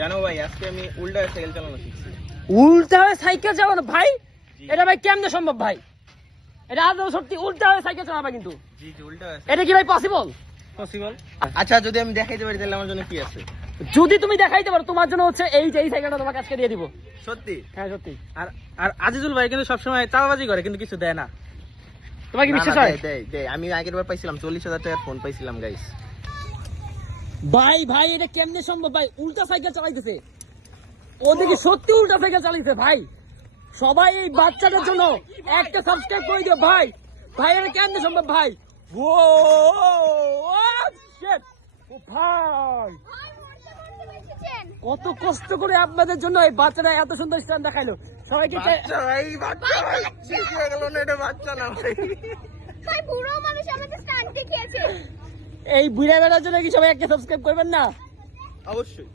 জানো ভাই আজকে আমি উল্টা সাইকেল চালানো শিখছি। উল্টা হয়ে সাইকেল চালানো ভাই? এটা ভাই কেমনে সম্ভব ভাই? এটা আদৌ সত্যি উল্টা হয়ে সাইকেল চালাবা কিন্তু? জি জি উল্টা আছে। এটা কি ভাই পসিবল? পসিবল। আচ্ছা যদি আমি দেখাইতে পারি তাহলে আমার জন্য কি আছে? যদি তুমি দেখাইতে পারো তোমার জন্য হচ্ছে এই যে এই সাইকেলটা তোমাকে আজকে দিয়ে দিব। সত্যি? হ্যাঁ সত্যি। আর আর আজিজুল ভাই কিন্তু সবসময় চালাবাজি করে কিন্তু কিছু দেয় না। তোমার কি না, বিশ্বাস না, হয়? দেয়, দেয়। আমি আগের বার পাইছিলাম 40,000 টাকার ফোন পাইছিলাম গাইস। ভাই ভাই এটা কেমনে সম্ভব ভাই? উল্টা সাইকেল চালাইতেছে। ওদিকে সত্যি উল্টা সাইকেল চালাইছে ভাই। সবাই এই বাচ্চাদের জন্য একটা সাবস্ক্রাইব করে দিও ভাই। ভাই এটা কেমনে সম্ভব ভাই? ও শিট! ও ভাই কত কষ্ট করে আপনাদের জন্য এই বাচ্চাটা এত সুন্দর স্ট্যান্ড দেখাইলো। সবাইকে বাচ্চা ভাই, বাচ্চা ভাই। শিখে গেল না, এটা বাচ্চা না ভাই। ভাই বুড়ো মানুষ আমাদের স্টান্ট দেখিয়েছে। এই বুড়া বেড়ার জন্য কি সবাই একটা সাবস্ক্রাইব করবেন না? অবশ্যই।